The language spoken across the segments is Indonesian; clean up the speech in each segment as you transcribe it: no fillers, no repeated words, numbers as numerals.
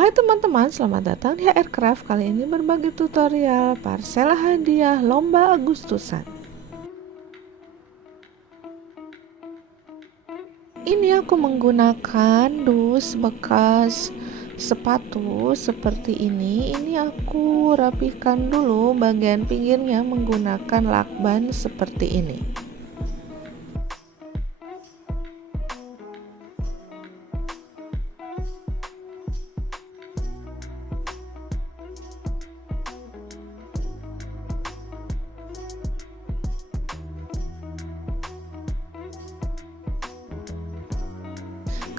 Hai teman-teman, selamat datang di Aircraft. Kali ini berbagi tutorial parcel hadiah lomba Agustusan. Ini aku menggunakan dus bekas sepatu seperti ini. Ini aku rapihkan dulu bagian pinggirnya menggunakan lakban seperti ini.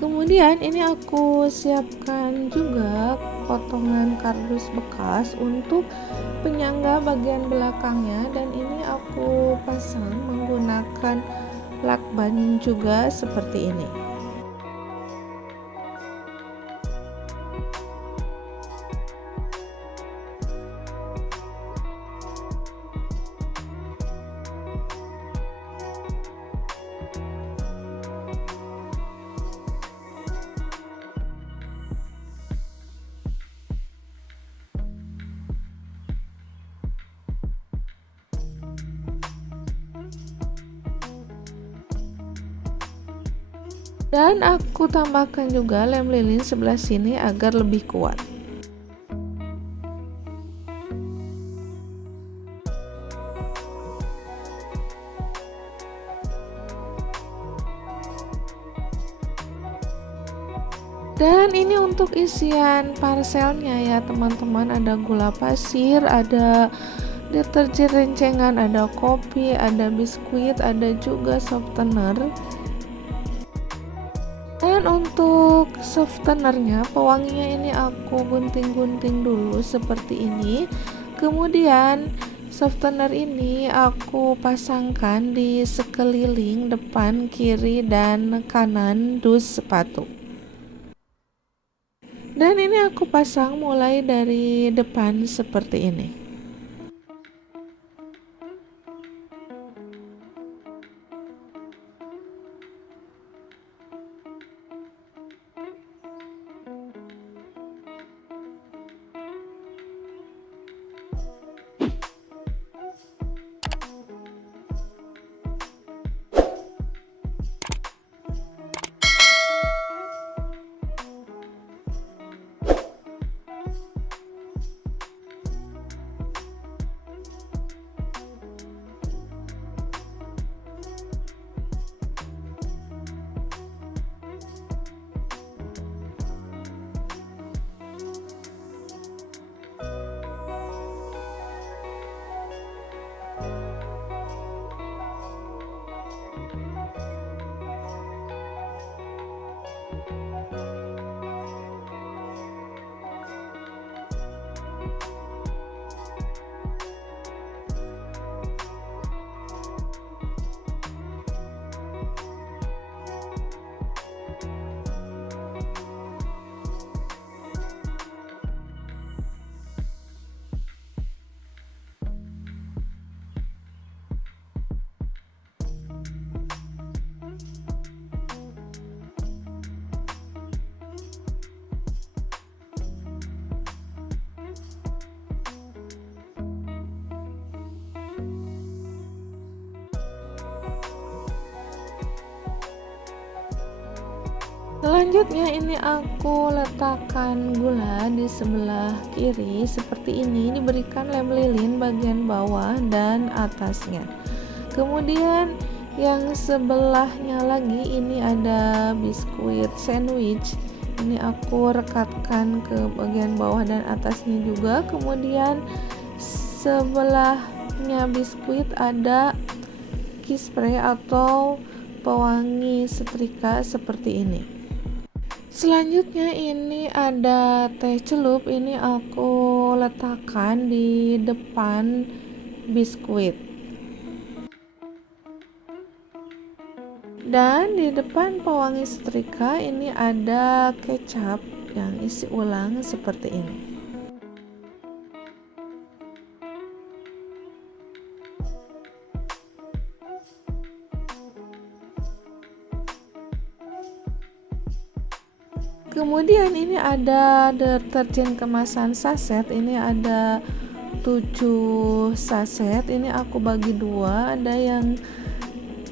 Kemudian ini aku siapkan juga potongan kardus bekas untuk penyangga bagian belakangnya, dan ini aku pasang menggunakan lakban juga seperti ini. Dan aku tambahkan juga lem lilin sebelah sini agar lebih kuat. Dan ini untuk isian parselnya ya teman-teman, ada gula pasir, ada deterjen rencengan, ada kopi, ada biskuit, ada juga softener. Dan untuk softenernya, pewanginya ini aku gunting-gunting dulu seperti ini. Kemudian softener ini aku pasangkan di sekeliling depan, kiri, dan kanan dus sepatu. Dan ini aku pasang mulai dari depan seperti ini. Selanjutnya ini aku letakkan gula di sebelah kiri seperti ini, diberikan lem lilin bagian bawah dan atasnya. Kemudian yang sebelahnya lagi ini ada biskuit sandwich, ini aku rekatkan ke bagian bawah dan atasnya juga. Kemudian sebelahnya biskuit ada key spray atau pewangi setrika seperti ini. Selanjutnya ini ada teh celup, ini aku letakkan di depan biskuit. Dan di depan pewangi setrika ini ada kecap yang isi ulang seperti ini. Kemudian ini ada deterjen kemasan saset, ini ada 7 saset, ini aku bagi dua, ada yang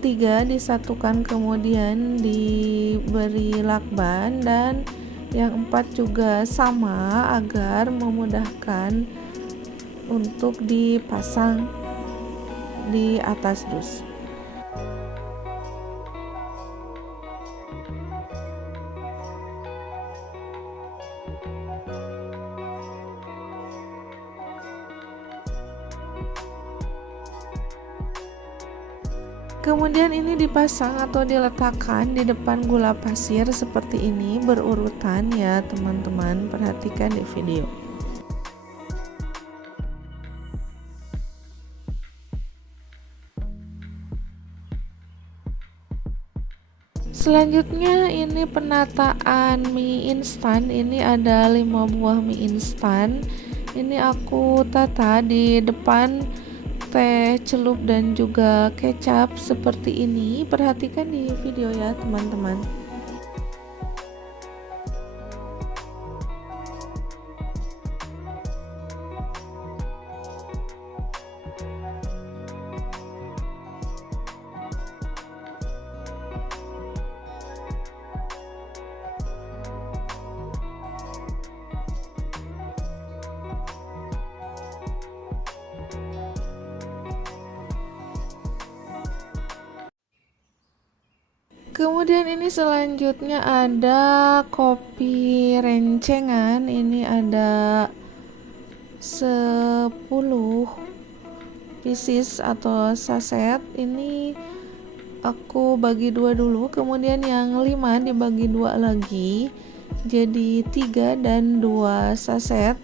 3 disatukan kemudian diberi lakban, dan yang 4 juga sama agar memudahkan untuk dipasang di atas dus. Kemudian ini dipasang atau diletakkan di depan gula pasir seperti ini berurutan ya teman-teman, perhatikan di video. Selanjutnya ini penataan mie instan, ini ada 5 buah mie instan. Ini aku tata di depan teh celup dan juga kecap seperti ini, perhatikan di video ya teman-teman. Kemudian ini selanjutnya ada kopi rencengan, ini ada 10 pieces atau saset, ini aku bagi dua dulu, kemudian yang 5 dibagi dua lagi jadi 3 dan 2 saset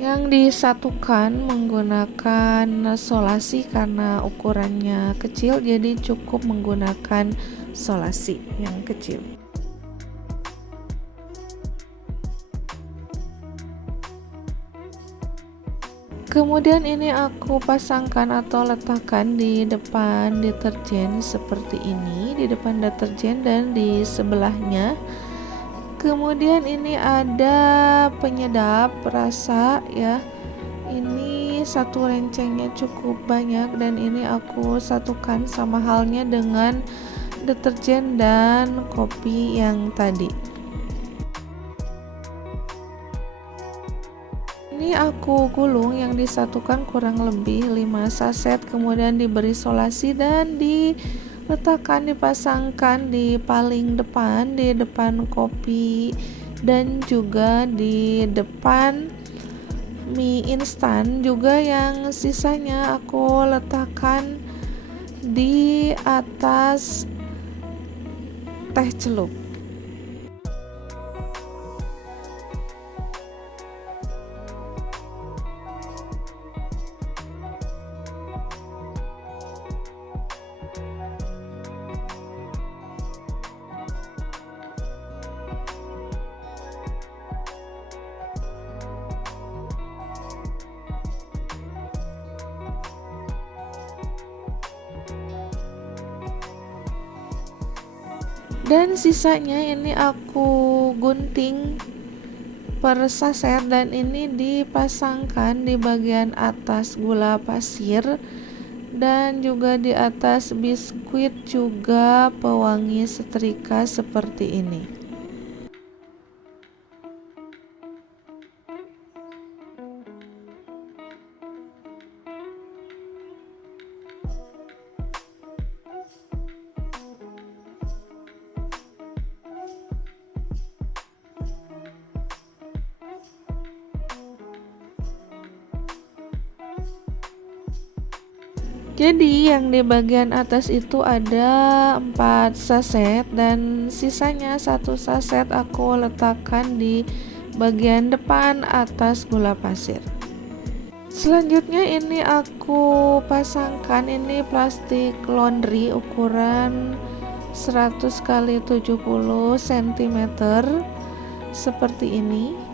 yang disatukan menggunakan solasi karena ukurannya kecil, jadi cukup menggunakan solasi yang kecil. Kemudian ini aku pasangkan atau letakkan di depan deterjen seperti ini, di depan deterjen dan di sebelahnya. Kemudian ini ada penyedap rasa ya, ini satu rencengnya cukup banyak dan ini aku satukan sama halnya dengan deterjen dan kopi yang tadi. Ini aku gulung, yang disatukan kurang lebih 5 saset, kemudian diberi solasi dan diletakkan, dipasangkan di paling depan, di depan kopi dan juga di depan mie instan juga, yang sisanya aku letakkan di atas teh celup. Dan sisanya ini aku gunting per saset dan ini dipasangkan di bagian atas gula pasir dan juga di atas biskuit juga pewangi setrika seperti ini. Jadi yang di bagian atas itu ada 4 saset dan sisanya 1 saset aku letakkan di bagian depan atas gula pasir. Selanjutnya ini aku pasangkan, ini plastik laundry ukuran 100 x 70 cm seperti ini.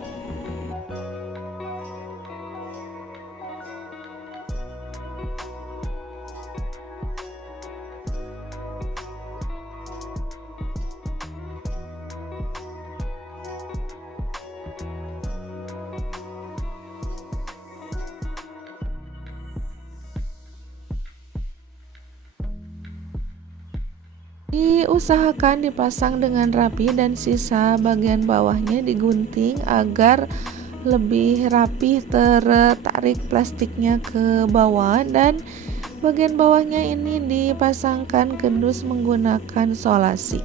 Diusahakan dipasang dengan rapi dan sisa bagian bawahnya digunting agar lebih rapi tertarik plastiknya ke bawah, dan bagian bawahnya ini dipasangkan ke dus menggunakan solasi.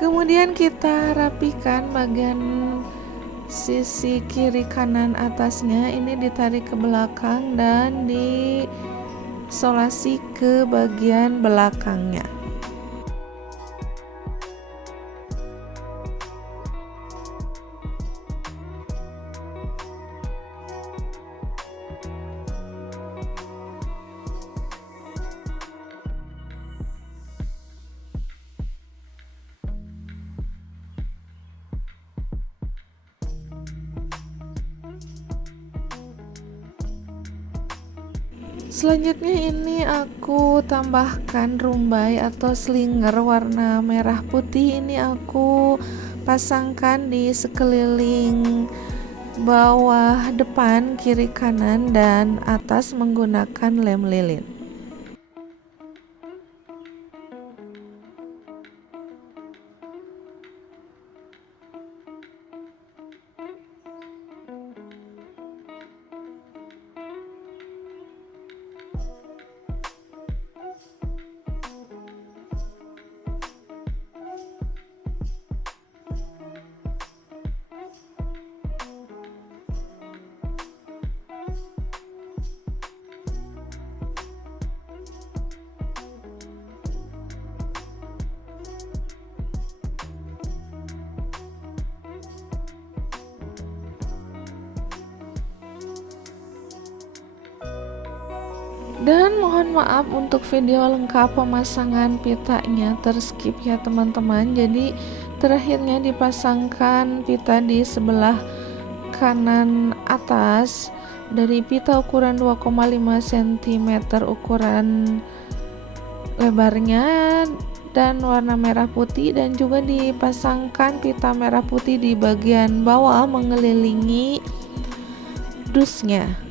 Kemudian kita rapikan bagian sisi kiri kanan atasnya, ini ditarik ke belakang dan disolasi ke bagian belakangnya. Selanjutnya ini aku tambahkan rumbai atau slinger warna merah putih. Ini aku pasangkan di sekeliling bawah, depan, kiri, kanan, dan atas menggunakan lem lilin. Dan mohon maaf untuk video lengkap pemasangan pitanya terskip ya teman-teman. Jadi terakhirnya dipasangkan pita di sebelah kanan atas dari pita ukuran 2,5 cm ukuran lebarnya dan warna merah putih, dan juga dipasangkan pita merah putih di bagian bawah mengelilingi dusnya.